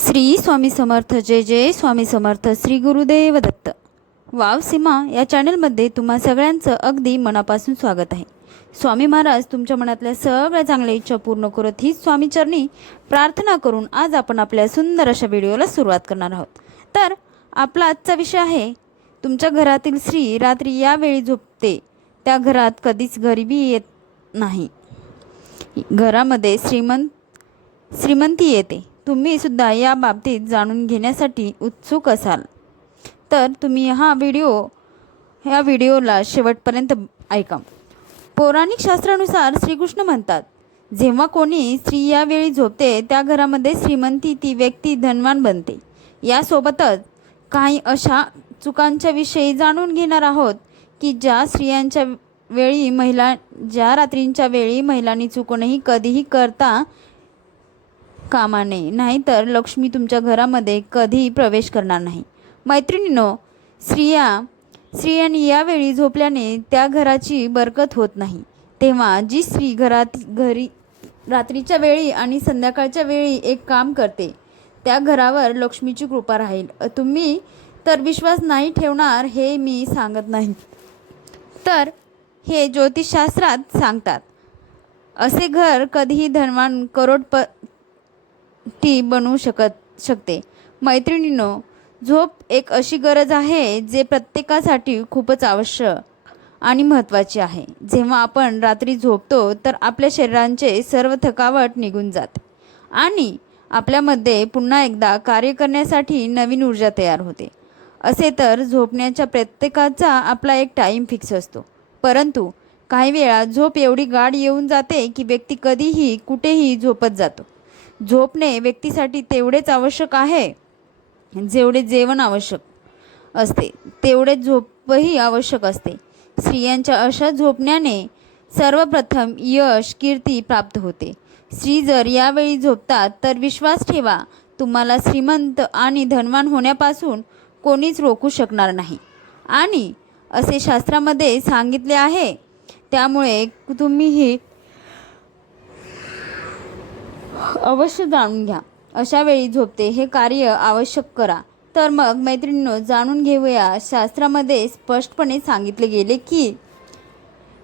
श्री स्वामी समर्थ जय जय स्वामी समर्थ श्री गुरुदेव दत्त. वाव सीमा या चॅनलमध्ये तुम्हा सगळ्यांचं अगदी मनापासून स्वागत आहे. स्वामी महाराज तुमच्या मनातल्या सगळ्या चांगल्या इच्छा पूर्ण करत ही स्वामीचरणी प्रार्थना करून आज आपण आपल्या सुंदर अशा व्हिडिओला सुरुवात करणार आहोत. तर आपला आजचा विषय आहे तुमच्या घरातील स्त्री रात्री यावेळी झोपते त्या घरात कधीच गरिबी येत नाही. घरामध्ये श्रीमंत श्रीमंती येते. तुम्ही सुद्धा या बाबतीत जाणून घेण्यासाठी उत्सुक असाल. तर तुम्ही हा व्हिडिओ ह्या व्हिडिओला शेवटपर्यंत ऐका. पौराणिक शास्त्रानुसार श्रीकृष्ण म्हणतात जेव्हा कोणी स्त्री यावेळी झोपते त्या घरामध्ये श्रीमंती ती व्यक्ती धनवान बनते. यासोबतच काही अशा चुकांच्या विषयी जाणून घेणार आहोत की ज्या स्त्रियांच्या वेळी महिला ज्या रात्रींच्या वेळी महिलांनी चुकूनही कधीही करता कामाने. नाहीतर लक्ष्मी तुमच्या घरामध्ये कधीही प्रवेश करणार नाही. मैत्रिणीनो स्त्रिया स्त्रियांनी यावेळी झोपल्याने त्या घराची बरकत होत नाही. तेव्हा जी स्त्री घरात घरी रात्रीच्या वेळी आणि संध्याकाळच्या वेळी एक काम करते त्या घरावर लक्ष्मीची कृपा राहील. तुम्ही तर विश्वास नाही ठेवणार हे मी सांगत नाही. तर हे ज्योतिषशास्त्रात सांगतात. असे घर कधीही धनवान करोडप टी बनवू शकत शकते. मैत्रिणीनो झोप एक अशी गरज आहे जे प्रत्येकासाठी खूपच आवश्यक आणि महत्त्वाची आहे. जेव्हा आपण रात्री झोपतो तर आपल्या शरीरांचे सर्व थकावट निघून जाते आणि आपल्यामध्ये पुन्हा एकदा कार्य करण्यासाठी नवीन ऊर्जा तयार होते. असे तर झोपण्याच्या प्रत्येकाचा आपला एक टाईम फिक्स असतो. परंतु काही वेळा झोप एवढी गाढ येऊन जाते की व्यक्ती कधीही कुठेही झोपत जातो. झोपणे व्यक्तीसाठी तेवढेच आवश्यक आहे जेवढे जेवण आवश्यक असते तेवढे झोपही आवश्यक असते. स्त्रियांच्या अशा झोपण्याने सर्वप्रथम यश कीर्ती प्राप्त होते. स्त्री जर यावेळी झोपतात तर विश्वास ठेवा तुम्हाला श्रीमंत आणि धनवान होण्यापासून कोणीच रोखू शकणार नाही. आणि असे शास्त्रामध्ये सांगितले आहे त्यामुळे तुम्हीही अवश्य जाणून घ्या. अशा वेळी झोपते हे कार्य आवश्यक करा. तर मग मैत्रिणींनो जाणून घेऊया. शास्त्रामध्ये स्पष्टपणे सांगितले गेले की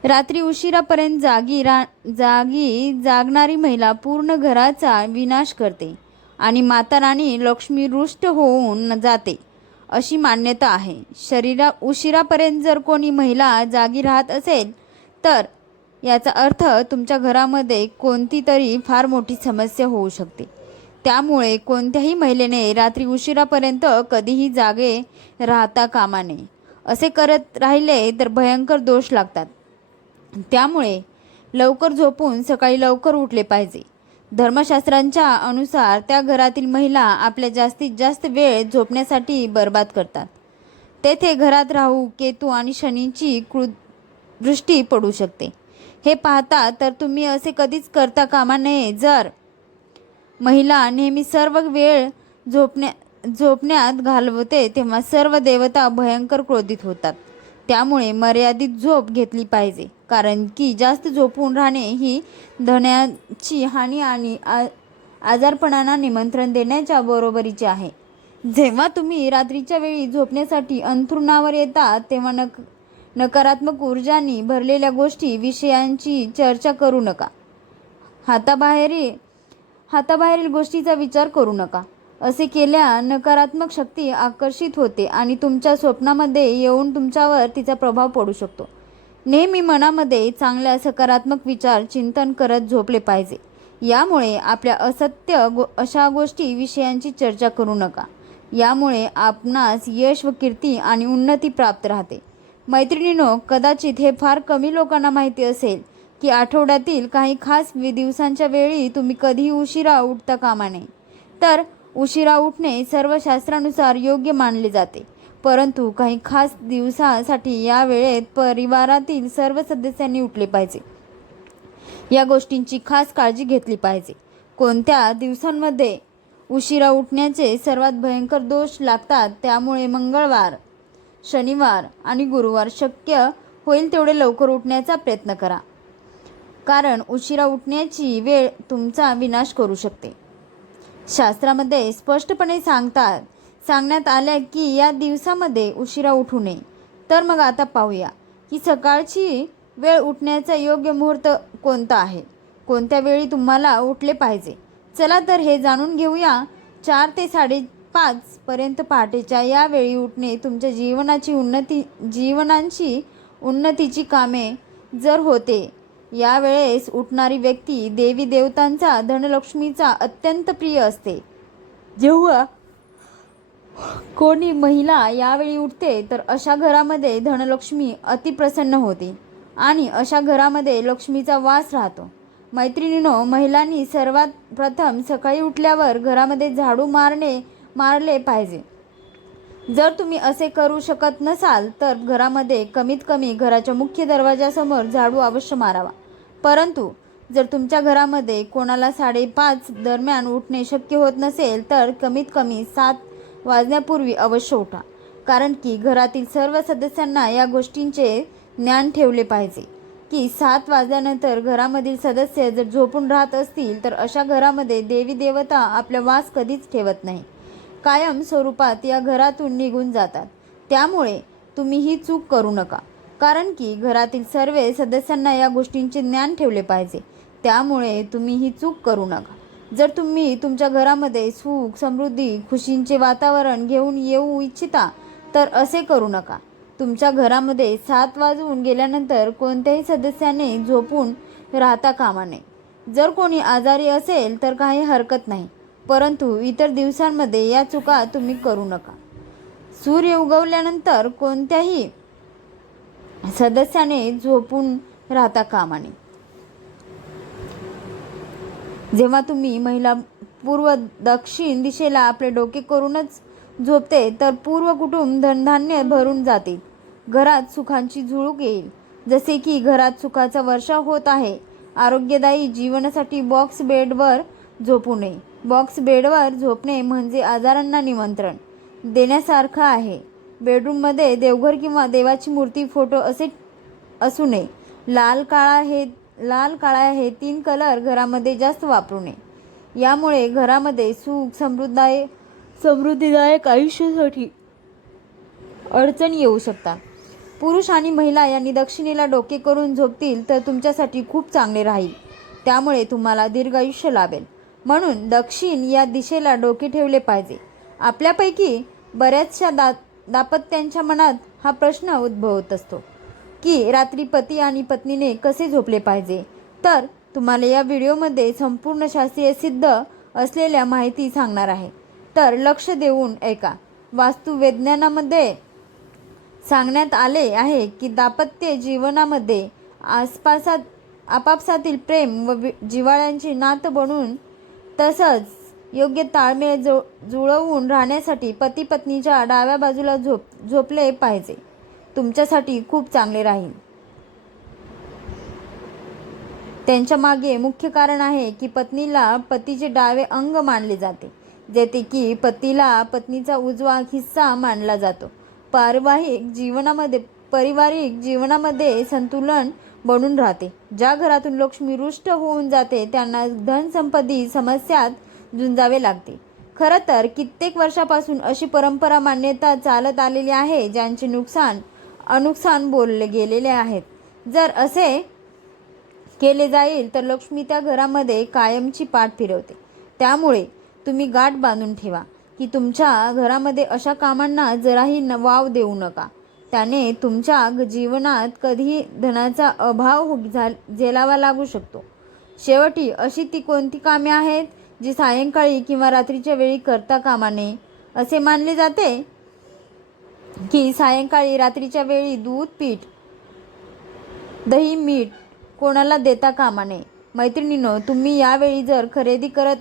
रात्री उशिरापर्यंत जागी रा जागी जागणारी महिला पूर्ण घराचा विनाश करते आणि माता राणी लक्ष्मी रुष्ट होऊन जाते अशी मान्यता आहे. शरीरा उशिरापर्यंत जर कोणी महिला जागी राहत असेल तर याचा अर्थ तुमच्या घरामध्ये कोणती तरी फार मोठी समस्या होऊ शकते. त्यामुळे कोणत्याही महिलेने रात्री उशिरापर्यंत कधीही जागे राहता कामा नये. असे करत राहिले तर भयंकर दोष लागतात. त्यामुळे लवकर झोपून सकाळी लवकर उठले पाहिजे. धर्मशास्त्रांच्या अनुसार त्या घरातील महिला आपल्या जास्तीत जास्त वेळ झोपण्यासाठी बर्बाद करतात. तेथे घरात राहू केतू आणि शनीची कृ दृष्टी पडू शकते. हे पाहता तर तुम्ही असे कधीच करता कामा नये. जर महिला नेहमी सर्व वेळ झोपण्या झोपण्यात घालवते तेव्हा सर्व देवता भयंकर क्रोधित होतात. त्यामुळे मर्यादित झोप घेतली पाहिजे कारण की जास्त झोपून राहणे ही धण्याची हानी आणि आ आजारपणांना निमंत्रण देण्याच्या बरोबरीचे आहे. जेव्हा तुम्ही रात्रीच्या वेळी झोपण्यासाठी अंथरुणावर येता तेव्हा नक नकारात्मक ऊर्जांनी भरलेल्या गोष्टी विषयांची चर्चा करू नका. हाताबाहेरील हाताबाहेरील गोष्टीचा विचार करू नका. असे केल्या नकारात्मक शक्ती आकर्षित होते आणि तुमच्या स्वप्नामध्ये येऊन तुमच्यावर तिचा प्रभाव पडू शकतो. नेहमी मनामध्ये चांगल्या सकारात्मक विचार चिंतन करत झोपले पाहिजे. यामुळे आपल्या असत्य गो अशा गोष्टी विषयांची चर्चा करू नका. यामुळे आपणास यश व कीर्ती आणि उन्नती प्राप्त राहते. मैत्रिणीनो कदाचित हे फार कमी लोकांना माहिती असेल की आठवड्यातील काही खास दिवसांच्या वेळी तुम्ही कधीही उशिरा उठता कामा नये. तर उशिरा उठणे सर्व शास्त्रानुसार योग्य मानले जाते. परंतु काही खास दिवसासाठी या वेळेत परिवारातील सर्व सदस्यांनी उठले पाहिजे. या गोष्टींची खास काळजी घेतली पाहिजे. कोणत्या दिवसांमध्ये उशिरा उठण्याचे सर्वात भयंकर दोष लागतात त्यामुळे मंगळवार शनिवार आणि गुरुवार शक्य होईल तेवढे लवकर उठण्याचा प्रयत्न करा. कारण उशिरा उठण्याची वेळ तुमचा विनाश करू शकते. शास्त्रामध्ये स्पष्टपणे सांगतात सांगण्यात आल्या की या दिवसामध्ये उशिरा उठू नये. तर मग आता पाहूया की सकाळची वेळ उठण्याचा योग्य मुहूर्त कोणता आहे? कोणत्या वेळी तुम्हाला उठले पाहिजे? चला तर हे जाणून घेऊया. चार ते साडे पर्यंत पहाटेच्या या वेळी उठणे तुमच्या जीवनाची उन्नती जीवनांची उन्नतीची कामे जर होते यावेळेस उठणारी व्यक्ती देवी देवतांचा धनलक्ष्मीचा अत्यंत प्रिय असते. जेव्हा कोणी महिला यावेळी उठते तर अशा घरामध्ये धनलक्ष्मी अतिप्रसन्न होते आणि अशा घरामध्ये लक्ष्मीचा वास राहतो. मैत्रिणीनो महिलांनी सर्वात प्रथम सकाळी उठल्यावर घरामध्ये झाडू मारणे मारले पाहिजे. जर तुम्ही असे करू शकत नसाल तर घरामध्ये कमीत कमी घराच्या मुख्य दरवाजासमोर झाडू अवश्य मारावा. परंतु जर तुमच्या घरामध्ये कोणाला साडेपाच दरम्यान उठणे शक्य होत नसेल तर कमीत कमी सात वाजण्यापूर्वी अवश्य उठा. कारण की घरातील सर्व सदस्यांना या गोष्टींचे ज्ञान ठेवले पाहिजे. की सात वाजल्यानंतर घरामधील सदस्य जर झोपून राहत असतील तर अशा घरामध्ये देवी देवता आपला वास कधीच ठेवत नाही. कायम स्वरूपात या घरातून निघून जातात. त्यामुळे तुम्ही ही चूक करू नका. कारण की घरातील सर्व सदस्यांना या गोष्टींचे ज्ञान ठेवले पाहिजे. त्यामुळे तुम्ही ही चूक करू नका. जर तुम्ही तुमच्या घरामध्ये सुख समृद्धी खुशींचे वातावरण घेऊन येऊ इच्छिता तर असे करू नका. तुमच्या घरामध्ये सात वाजवून गेल्यानंतर कोणत्याही सदस्याने झोपून राहता कामा नये. जर कोणी आजारी असेल तर काही हरकत नाही. परंतु इतर दिवसांमध्ये या चुका तुम्ही करू नका. सूर्य उगवल्यानंतर कोणत्याही सदस्याने झोपून राहता कामा नये जेव्हा तुम्ही महिला पूर्व दक्षिण दिशेला आपले डोके करूनच झोपते तर पूर्व कुटुंब धनधान्य भरून जाते. घरात सुखांची झुळूक येईल. जसे की घरात सुखाचा वर्षा होत आहे आरोग्यदायी जीवनासाठी बॉक्स बेडवर झोपू नये. बॉक्स बेडवर झोपणे म्हणजे आजारांना निमंत्रण देण्यासारखं आहे. बेडरूममध्ये देवघर किंवा देवाची मूर्ती फोटो असे असू नये. लाल काळा हे लाल काळा हे तीन कलर घरामध्ये जास्त वापरू नये यामुळे घरामध्ये सुख समृद्धाय समृद्धीदायक आयुष्यासाठी अडचणी येऊ शकतात. पुरुष आणि महिला यांनी दक्षिणेला डोके करून झोपतील तर तुमच्यासाठी खूप चांगले राहील. त्यामुळे तुम्हाला दीर्घायुष्य लाभेल. म्हणून दक्षिण या दिशेला डोके ठेवले पाहिजे. आपल्यापैकी बऱ्याचशा दा दापत्यांच्या मनात हा प्रश्न उद्भवत असतो की रात्री पती आणि पत्नीने कसे झोपले पाहिजे? तर तुम्हाला या व्हिडिओमध्ये संपूर्ण शास्त्रीय सिद्ध असलेल्या माहिती सांगणार आहे. तर लक्ष देऊन ऐका. वास्तुविज्ञानामध्ये सांगण्यात आले आहे की दापत्य जीवनामध्ये आसपासात आपापसातील प्रेम व वि- जिव्हाळ्यांचे नातं बनून तसंच योग्य ताळमेळ जो जुळवून राहण्यासाठी पती पत्नीच्या डाव्या बाजूला झोप झोपले पाहिजे. तुमच्यासाठी खूप चांगले राहील त्यांच्या मागे मुख्य कारण आहे की पत्नीला पतीचे डावे अंग मानले जाते जेथे की पतीला पत्नीचा उजवा हिस्सा मानला जातो. पारिवारिक जीवनामध्ये पारिवारिक जीवनामध्ये संतुलन बनून राहते. ज्या घरातून लक्ष्मी रुष्ट होऊन जाते त्यांना धनसंपत्ती समस्यात झुंजावे लागते. खरं तर कित्येक वर्षापासून अशी परंपरा मान्यता चालत आलेली आहे ज्यांचे नुकसान अनुकसान बोलले गेलेले आहेत. जर असे केले जाईल तर लक्ष्मी त्या घरामध्ये कायमची पाठ फिरवते. त्यामुळे तुम्ही गाठ बांधून ठेवा की तुमच्या घरामध्ये अशा कामांना जराही न वाव देऊ नका. त्याने तुमच्या जीवनात कधीही धनाचा अभाव हो- झा झेलावा लागू शकतो. शेवटी अशी ती कोणती कामे आहेत जी सायंकाळी किंवा रात्रीच्या वेळी करता कामा नये असे मानले जाते? की सायंकाळी रात्रीच्या वेळी दूध पीठ दही मीठ कोणाला देता कामा नये. मैत्रिणीनो तुम्ही यावेळी जर खरेदी करत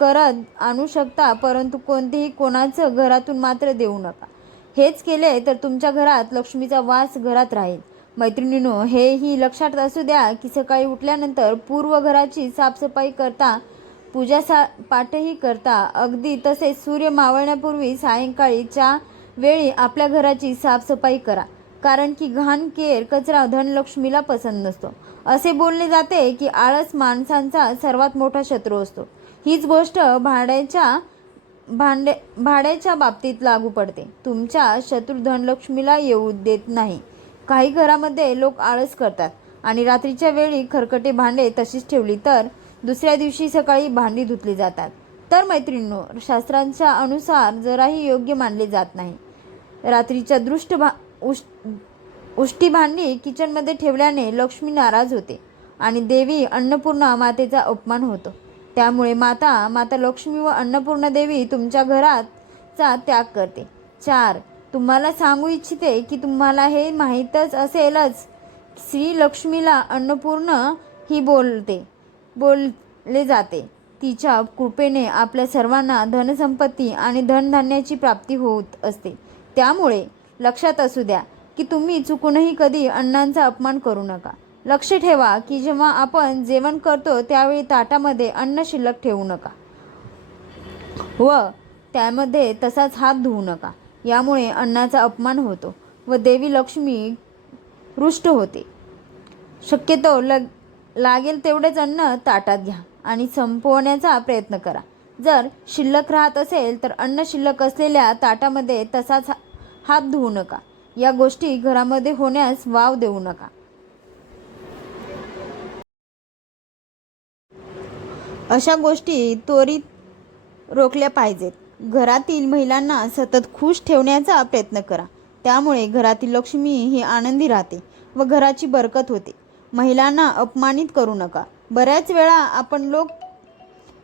करत आणू शकता परंतु कोणतेही कोणाचं घरातून मात्र देऊ नका. हेच केले तर तुमच्या घरात लक्ष्मीचा वास घरात राहील. मैत्रिणीनो हेही लक्षात असू द्या की सकाळी उठल्यानंतर पूर्व घराची साफसफाई करता पूजा सा पाठही करता अगदी तसेच सूर्य मावळण्यापूर्वी सायंकाळीच्या वेळी आपल्या घराची साफसफाई करा. कारण की घाण केर कचरा धनलक्ष्मीला पसंत नसतो. असे बोलले जाते की आळस माणसांचा सर्वात मोठा शत्रू असतो. हीच गोष्ट भाड्याच्या भांडे भाड्याच्या बाबतीत लागू पडते. तुमच्या शत्रू धनलक्ष्मीला येऊ देत नाही. काही घरामध्ये लोक आळस करतात आणि रात्रीच्या वेळी खरकटे भांडे तशीच ठेवली तर दुसऱ्या दिवशी सकाळी भांडी धुतली जातात. तर मैत्रिणींनो शास्त्रांच्या अनुसार जराही योग्य मानले जात नाही. रात्रीच्या दृष्ट भा उश उष्टी भांडी किचनमध्ये ठेवल्याने लक्ष्मी नाराज होते आणि देवी अन्नपूर्णा मातेचा अपमान होतो. त्यामुळे माता माता लक्ष्मी व अन्नपूर्णा देवी तुमच्या घराचा त्याग करते. चार तुम्हाला सांगू इच्छिते की तुम्हाला हे माहीतच असेलच. श्री लक्ष्मीला अन्नपूर्ण ही बोलते बोलले जाते. तिच्या कृपेने आपल्या सर्वांना धनसंपत्ती आणि धनधान्याची प्राप्ती होत असते. त्यामुळे लक्षात असू द्या की तुम्ही चुकूनही कधी अण्णांचा अपमान करू नका. लक्ष ठेवा की जेव्हा आपण जेवण करतो त्यावेळी ताटामध्ये अन्न शिल्लक ठेवू नका. व त्यामध्ये तसाच हात धुवू नका. यामुळे अन्नाचा अपमान होतो व देवी लक्ष्मी रुष्ट होते. शक्यतो लग लागेल तेवढेच अन्न ताटात घ्या आणि संपवण्याचा प्रयत्न करा. जर शिल्लक राहत असेल तर अन्न शिल्लक असलेल्या ताटामध्ये तसाच हात धुवू नका. या गोष्टी घरामध्ये होण्यास वाव देऊ नका. अशा गोष्टी त्वरित रोखल्या पाहिजेत. घरातील महिलांना सतत खुश ठेवण्याचा प्रयत्न करा. त्यामुळे घरातील लक्ष्मी ही आनंदी राहते व घराची बरकत होते. महिलांना अपमानित करू नका. बऱ्याच वेळा आपण लोक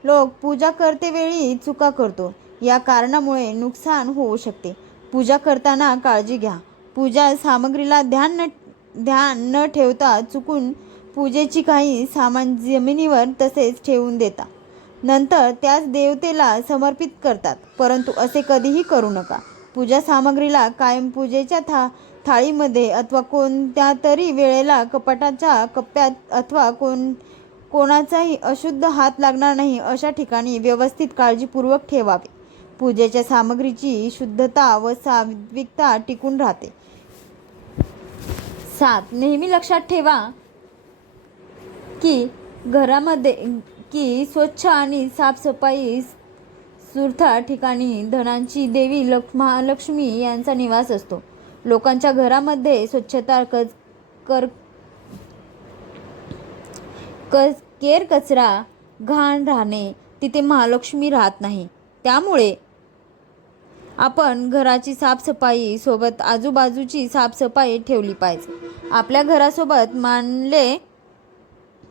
लोक पूजा करतेवेळी चुका करतो. या कारणामुळे नुकसान होऊ शकते. पूजा करताना काळजी घ्या. पूजा सामग्रीला ध्यान न ध्यान न ठेवता चुकून पूजेची काही सामान जमिनीवर तसेच ठेवून देता. नंतर त्याच देवतेला समर्पित करतात परंतु असे कधीही करू नका. पूजा सामग्रीला कायम पूजेच्या था थाळीमध्ये अथवा कोणत्या तरी वेळेला कपाटाच्या कप्प्यात अथवा कोण कोणाचाही अशुद्ध हात लागणार नाही अशा ठिकाणी व्यवस्थित काळजीपूर्वक ठेवावे. पूजेच्या सामग्रीची शुद्धता व सात्विकता टिकून राहते. सात. नेहमी लक्षात ठेवा की घरामध्ये की स्वच्छ आणि साफसफाई सुरथा ठिकाणी धनांची देवी लक् महालक्ष्मी यांचा निवास असतो. लोकांच्या घरामध्ये स्वच्छता क कर कच केर कचरा घाण राहणे तिथे महालक्ष्मी राहत नाही. त्यामुळे आपण घराची साफसफाई सोबत आजूबाजूची साफसफाई ठेवली पाहिजे. आपल्या घरासोबत मानले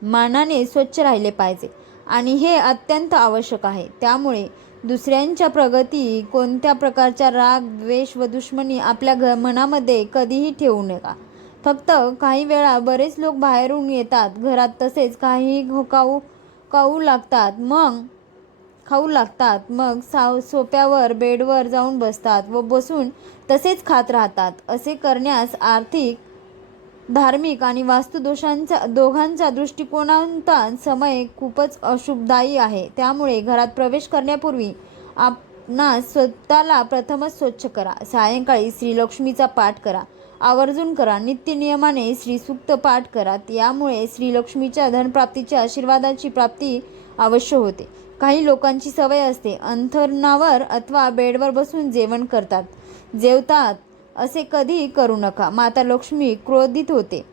मानाने स्वच्छ राहिले पाहिजे. आणि हे अत्यंत आवश्यक आहे. त्यामुळे दुसऱ्यांच्या प्रगती कोणत्या प्रकारचा राग द्वेष व दुश्मनी आपल्या घ मनामध्ये कधीही ठेवू नका. फक्त काही वेळा बरेच लोक बाहेरून येतात घरात तसेच काही खाऊ खाऊ लागतात मग खाऊ लागतात मग साव सोप्यावर बेडवर जाऊन बसतात व बसून तसेच खात राहतात. असे करण्यास आर्थिक धार्मिक आणि वास्तुदोषांचा दोघांचा दृष्टिकोनांचा समय खूपच अशुभदायी आहे. त्यामुळे घरात प्रवेश करण्यापूर्वी आपणास स्वतःला प्रथमच स्वच्छ करा. सायंकाळी श्रीलक्ष्मीचा पाठ करा. आवर्जून करा. नित्यनियमाने श्रीसूक्त पाठ करा. यामुळे श्रीलक्ष्मीच्या धनप्राप्तीच्या आशीर्वादाची प्राप्ती अवश्य होते. काही लोकांची सवय असते. अंथरणावर अथवा बेडवर बसून जेवण करतात. जेवतात. असे कधीही करू नका. माता लक्ष्मी क्रोधित होते.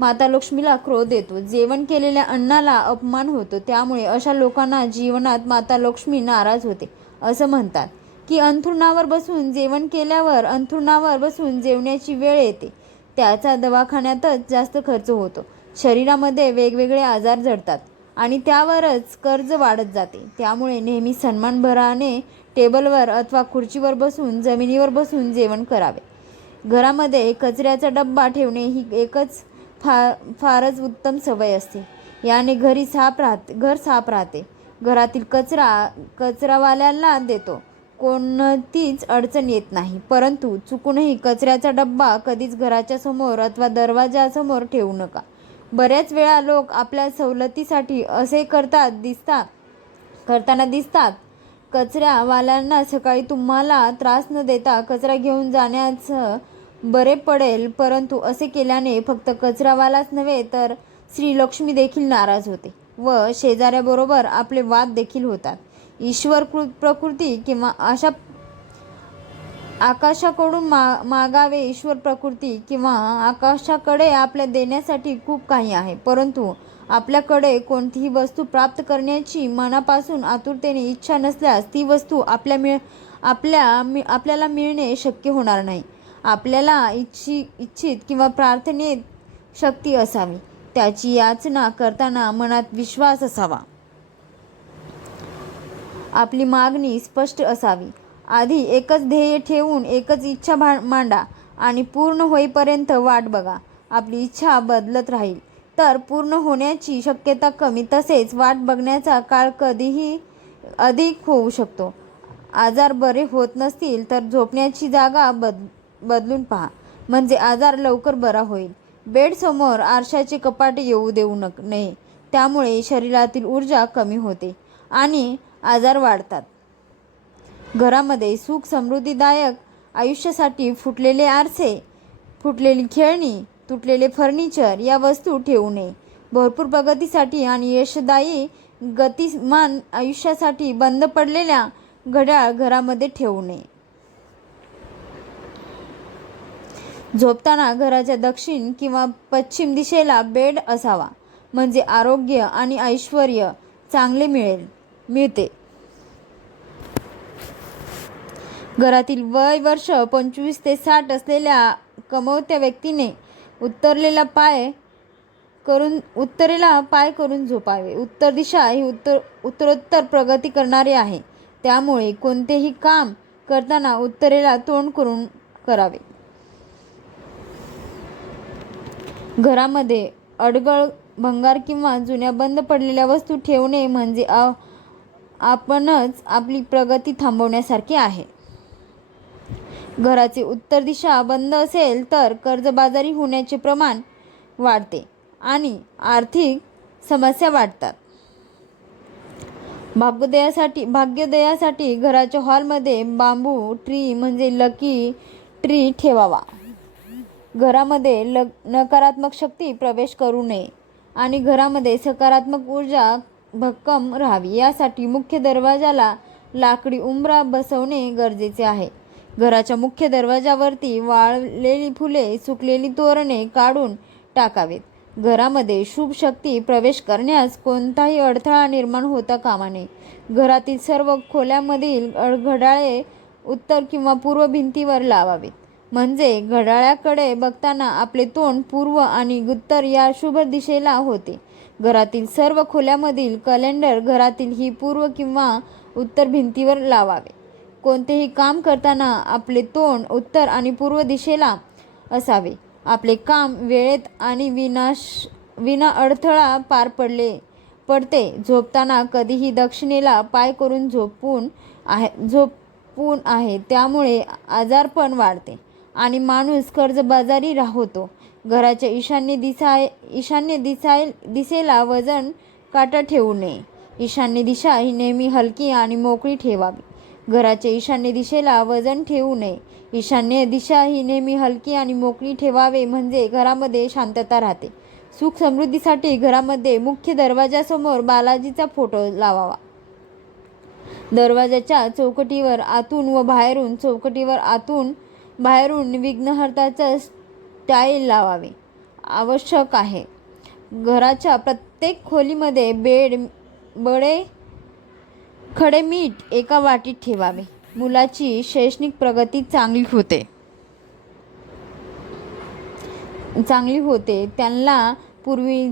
माता लक्ष्मीला क्रोध येतो. जेवण केलेल्या अन्नाला अपमान होतो. त्यामुळे अशा लोकांना जीवनात माता लक्ष्मी नाराज होते. असं म्हणतात की अंथरुणावर बसून जेवण केल्यावर अंथरुणावर बसून जेवण्याची वेळ येते. त्याचा दवाखान्यातच जास्त खर्च होतो. शरीरामध्ये वेगवेगळे आजार जडतात आणि त्यावरच कर्ज वाढत जाते. त्यामुळे नेहमी सन्मानभराने टेबलवर अथवा खुर्चीवर बसून जमिनीवर बसून जेवण करावे. घरामध्ये कचऱ्याचा डब्बा ठेवणे ही एकच फार फारच उत्तम सवय असते. याने घरी साफ राहते घर साफ राहते. घरातील कचरा कचरावाल्याला देतो. कोणतीच अडचण येत नाही. परंतु चुकूनही कचऱ्याचा डब्बा कधीच घराच्या समोर अथवा दरवाजासमोर ठेवू नका. बऱ्याच वेळा लोक आपल्या सवलतीसाठी असे करतात दिसतात करताना दिसतात कचऱ्यावाल्यांना सकाळी तुम्हाला त्रास न देता कचरा घेऊन जाण्याचं बरे पडेल परंतु असे केल्याने फक्त कचरावालाच नव्हे तर श्रीलक्ष्मी देखील नाराज होते व शेजाऱ्याबरोबर आपले वाद देखील होतात. ईश्वर कृ प्रकृती किंवा अशा आकाशाकडून मा मागावे ईश्वर प्रकृती किंवा आकाशाकडे आपल्या देण्यासाठी खूप काही आहे परंतु आपल्याकडे कोणतीही वस्तू प्राप्त करण्याची मनापासून आतुरतेने इच्छा नसल्यास ती वस्तू आपल्या मिळ आपल्या मि आपल्याला मिळणे शक्य होणार नाही. आपल्याला इच्छी इच्छित किंवा प्रार्थनेत शक्ती असावी. त्याची याचना करताना मनात विश्वास असावा. आपली मागणी स्पष्ट असावी. आधी एकच ध्येय ठेवून एकच इच्छा भा मांडा आणि पूर्ण होईपर्यंत वाट बघा. आपली इच्छा बदलत राहील. तर पूर्ण होण्याची शक्यता कमी तसेच वाट बघण्याचा काळ कधीही अधिक होऊ शकतो. आजार बरे होत नसतील तर झोपण्याची जागा बद बदलून पहा. म्हणजे आजार लवकर बरा होईल. बेडसमोर आरशाचे कपाट येऊ देऊ नक नये. त्यामुळे शरीरातील ऊर्जा कमी होते आणि आजार वाढतात. घरामध्ये सुख समृद्धीदायक आयुष्यासाठी फुटलेले आरसे फुटलेली खेळणी तुटलेले फर्निचर या वस्तू ठेवू नये. भरपूर प्रगतीसाठी आणि यशदायी गतिमान आयुष्यासाठी बंद पडलेल्या घड्याळ घरामध्ये ठेवू नये. झोपताना घराच्या दक्षिण किंवा पश्चिम दिशेला बेड असावा म्हणजे आरोग्य आणि ऐश्वर चांगले मिळेल मिळते. घरातील वय वर्ष पंचवीस ते साठ असलेल्या कमवत्या व्यक्तीने उत्तरलेला पाय करून उत्तरेला पाय करून झोपावे. उत्तर दिशा ही उत्तर उत्तरोत्तर प्रगती करणारी आहे. त्यामुळे कोणतेही काम करताना उत्तरेला तोंड करून करावे. घरामध्ये अडगळ भंगार किंवा जुन्या बंद पडलेल्या वस्तू ठेवणे म्हणजे आपणच आपली प्रगती थांबवण्यासारखी आहे. घराची उत्तर दिशा बंद असेल तर कर्जबाजारी होण्याचे प्रमाण वाढते आणि आर्थिक समस्या वाढतात. भाग्योदयासाठी भाग्योदयासाठी घराच्या हॉलमध्ये बांबू ट्री म्हणजे लकी ट्री ठेवावा. घरामध्ये ल नकारात्मक शक्ती प्रवेश करू नये आणि घरामध्ये सकारात्मक ऊर्जा भक्कम राहावी. यासाठी मुख्य दरवाजाला लाकडी उंबरा बसवणे गरजेचे आहे. घराच्या मुख्य दरवाजावरती वाळलेली फुले सुकलेली तोरणे काढून टाकावेत. घरामध्ये शुभ शक्ती प्रवेश करण्यास कोणताही अडथळा निर्माण होता कामा नये. घरातील सर्व खोल्यामधील घड्याळे उत्तर किंवा पूर्व भिंतीवर लावावेत. म्हणजे घड्याळाकडे बघताना आपले तोंड पूर्व आणि उत्तर या शुभ दिशेला होते. घरातील सर्व खोल्यामधील कॅलेंडर घरातील ही पूर्व किंवा उत्तर भिंतीवर लावावे. कोणतेही काम करताना आपले तोंड उत्तर आणि पूर्व दिशेला असावे. आपले काम वेळेत आणि विनाश विना अडथळा पार पडले पडते. झोपताना कधीही दक्षिणेला पाय करून झोपून आहे झोपून आहे. त्यामुळे आजारपण वाढते आणि माणूस कर्जबाजारी राहतो. घराच्या ईशान्य दिसाय ईशान्य दिसाय दिशेला वजन काटा ठेवू नये. ईशान्य दिशा ही नेहमी हलकी आणि मोकळी ठेवावी. घराच्या ईशान्य दिशेला वजन ठेवू नये. ईशान्य दिशा ही नेहमी हलकी आणि मोकळी ठेवावे म्हणजे घरामध्ये शांतता राहते. सुख समृद्धीसाठी घरामध्ये मुख्य दरवाजासमोर बालाजीचा फोटो लावावा. दरवाजाच्या चौकटीवर आतून व बाहेरून चौकटीवर आतून बाहेरून विघ्नहर्ताचा स्टाईल लावावे. आवश्यक आहे. घराच्या प्रत्येक खोलीमध्ये बेड बडे खडे मीठ एका वाटीत ठेवावे. मुलाची शैक्षणिक प्रगती चांगली होते. चांगली होते. त्यांना पूर्वी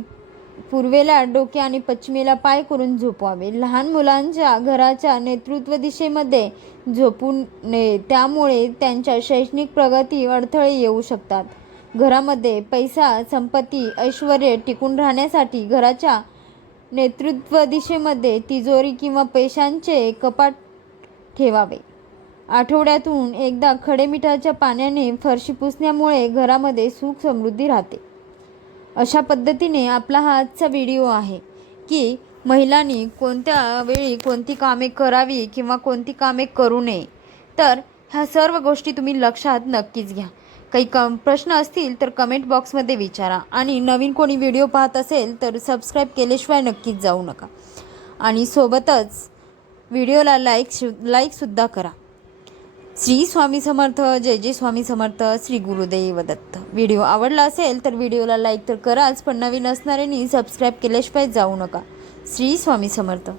पूर्वेला डोके आणि पश्चिमेला पाय करून झोपवावे. लहान मुलांच्या घराच्या नेतृत्व दिशेमध्ये झोपू नये त्यामुळे त्यांच्या शैक्षणिक प्रगती अडथळे येऊ शकतात. घरामध्ये पैसा संपत्ती ऐश्वर टिकून राहण्यासाठी घराच्या नेतृत्व दिशेमध्ये तिजोरी किंवा पैशांचे कपाट ठेवावे. आठवड्यातून एकदा खडे मिठाच्या पाण्याने फरशी पुसण्यामुळे घरामध्ये सुख समृद्धी राहते. अशा पद्धतीने आपला हा आजचा व्हिडिओ आहे की महिलांनी कोणत्या वेळी कोणती कामे करावी किंवा कोणती कामे करू नये. तर ह्या सर्व गोष्टी तुम्ही लक्षात नक्कीच घ्या. काही कम प्रश्न असतील तर कमेंट बॉक्समध्ये विचारा. आणि नवीन कोणी व्हिडिओ पाहत असेल तर सबस्क्राईब केल्याशिवाय नक्कीच जाऊ नका. आणि सोबतच व्हिडिओला लाईक शु लाईकसुद्धा करा. श्री स्वामी समर्थ जय जय स्वामी समर्थ श्री गुरुदेव दत्त. व्हिडिओ आवडला असेल तर व्हिडिओला लाईक तर कराच पण नवीन असणाऱ्यांनी सबस्क्राईब केल्याशिवाय जाऊ नका. श्री स्वामी समर्थ.